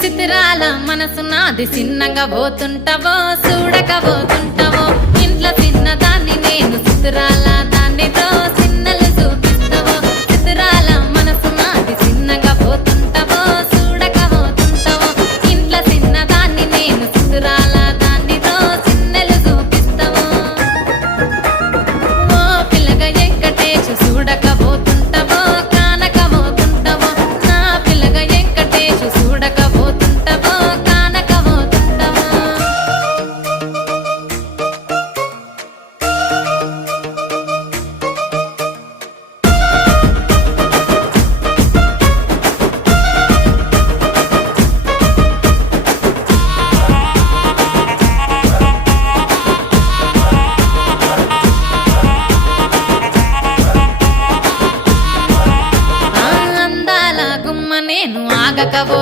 చిత్రాల మనసు నాది చిన్నగా పోతుంటావో చూడకపోతుంటావో ఇంట్లో చిన్నదాన్ని నేను చిత్రాల దానితో చిన్నలు చూపిస్తావో చిత్రాల మనసు నాది చిన్నగా పోతుంటావో చూడకపోతుంటావో ఇంట్లో చిన్నదాన్ని నేను చిత్రాల దానితో చిన్నలు చూపిస్తావో ఓ పిల్లగా వెంకటేశు చూడకపోతుంటావో కానకపోతుంటావో నా పిల్లగా వెంకటేశు చూడకపోతుంటావో కానకపోతుంటావో అందాల గుమ్మ నేను ఆగకపోతుంటావో